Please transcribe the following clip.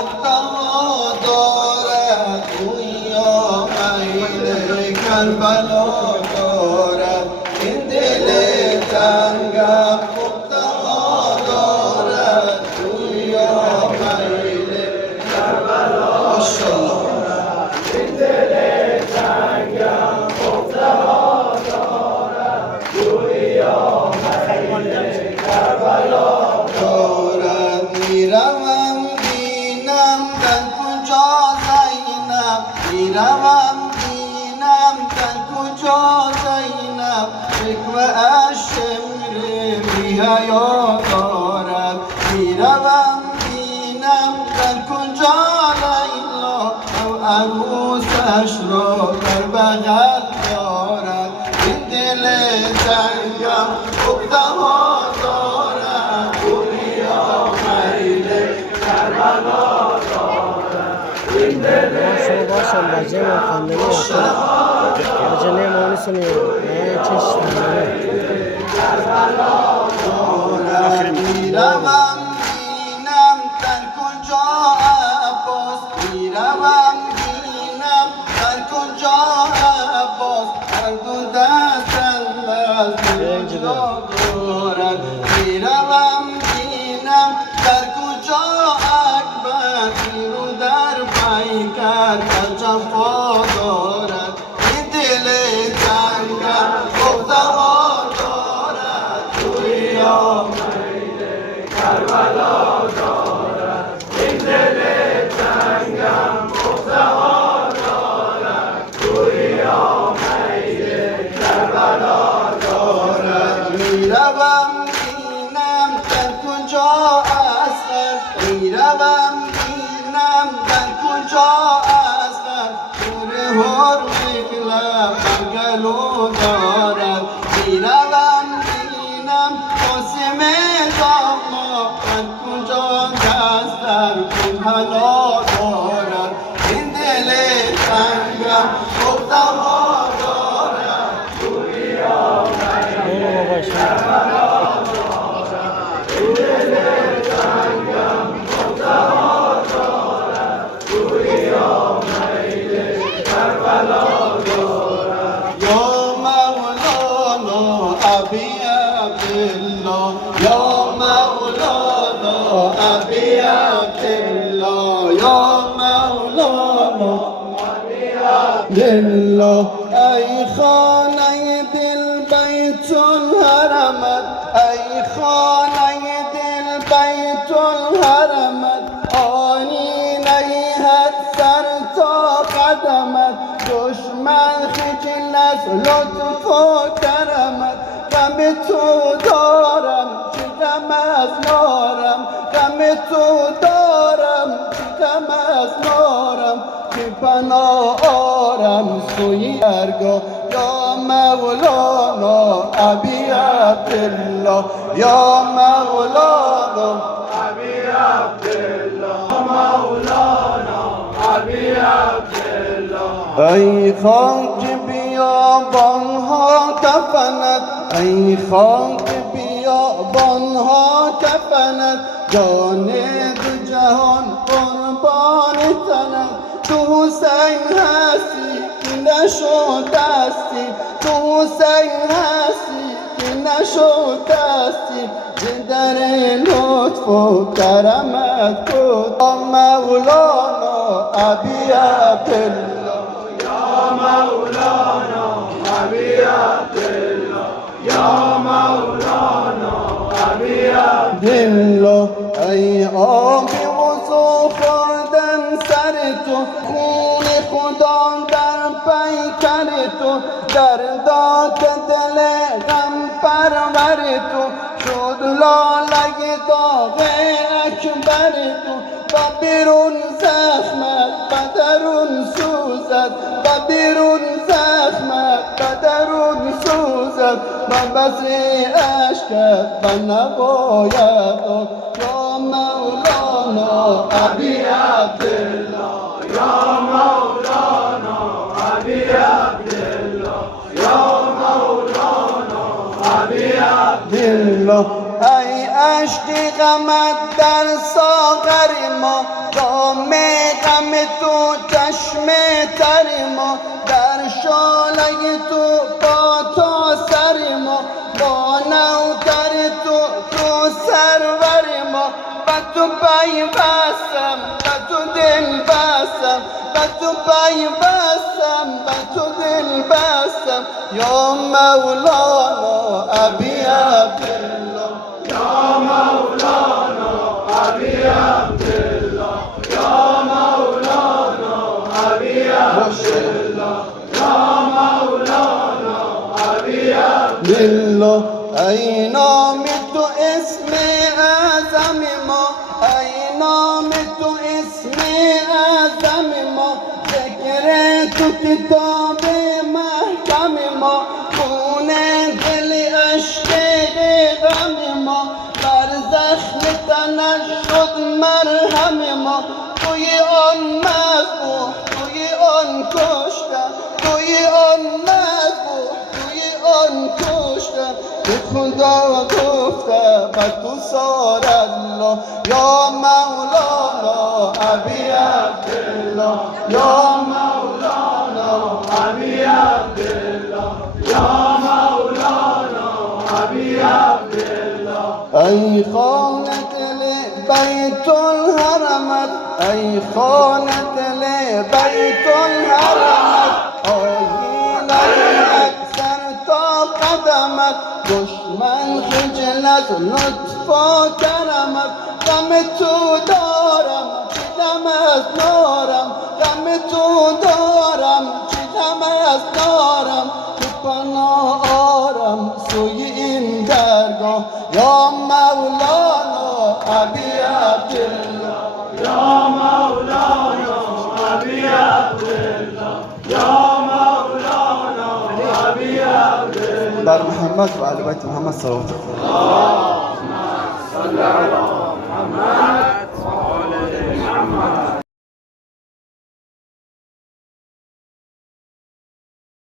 نقطه‌ها دارد گویا میل کربلا دارد این دل تنگم نقطه‌ها دارد گویا میل کربلا دارد این دل تنگم نقطه‌ها دارد گویا میل کربلا میروم بینم در کجا زینب میروم بینم در کجا زینب شکوه اش شمر بی حیا دارد میروم بینم در کجا لیلا او عروسش را در بغل دارد این دل تنگم نقطه‌ها دارد باشه لازم خواندنی لازم معنی سنیه چشم میروم بینم در کجا عباس میروم بینم در کجا عباس هر دو دستم از اجرا دارد میروم بینم در کجا اکبر رو در پیکر جفا دارد این دل تنگم نقطه‌ها دارد گویا میل کربلا دارد این دل تنگم نقطه‌ها دارد گویا میل کربلا دارد میروم بینم در کجا اصغر میروم بینم در کجا اصغر نور حرم لب گلو دارد میروم بینم قاسم داما در کجا دست در کنحلا دارد این دل تنگم نقطه‌ها دارد گویا میل کربلا دارد این دل تنگم نقطه‌ها دارد گویا میل کربلا دارد یا مولانا ابی عبدالله یا مولانا ابی عبدالله یا مولانا ابی عبدالله ای خانه دل بیت الحرمت ای خانه دل بیت الحرمت آینه هر سر تا قدمت دشمن خجل از لطف و کرمت غم تو دارم چه غم از نارم غم تو دارم چه غم از نارم که پناه آرم سوی درگاه یا مولانا ابی عبدالله یا مولانا ابی عبدالله مولانا ابی عبدالله ای خاک بیابانها کفنت ای خاک بیابانها کفنت جان دو جهان قربان تنت تو حسین هستی که نشد دستی تو حسین هستی که نشد دستی در لطف و کرمت کن یا مولانا ابی عبدالله یا مولانا ابی عبدالله یا مولانا ابی عبدالله ای آب وضو خوردن سر تو خون خدا در پیکر تو دردات دل غم پرور تو شد لاله داغ اکبر تو و بیرون زخمت و درون سوزد و بیرون زخمت و درون سوزد و بسری اشکت و نباید یا مولانا ابی عبدالله یا مولانا ابی عبدالله یا مولانا ابی عبدالله ای عشق غمت در ساغر ما با در شاله تو با تا سر ما با نوتر تو سرور ما و تو پیوستم و تو دل بستم و تو پیوستم و تو دل بستم یا مولانا ابی عبدالله یا مولانا ابی عبدالله یا مولانا ابی عبدالله یا مولانا ابی عبدالله ای نام تو اسم اعظم ما ای نام تو اسم اعظم ما ذکر تو کتاب محکم ما خون دل عشق غم ما بر زخم تنش شد مرهم ما توی آن مذبوح توی آن کشتم توی آن مذبوح توی آن کشتم به خدا گفته و تو سار الله یا مولانا ابی عبدالله یا مولانا ابی عبدالله یا مولانا ابی عبدالله ای خانه دل بیت الحرمت ای خانه دل بیت الحرمت آیینه اکثر تا قدمت دشمن خجلت لطف و کرمت غم تو دارم چه دم از نارم غم تو دارم چه دم از نارم تو پناه آرم سوی این درگاه یا مولانا ابی عبدالله یا مولانا ابی عبدالله یا مولانا ابی عبدالله بر محمد و آل بیت محمد صلوات الله. اللهم صل علی محمد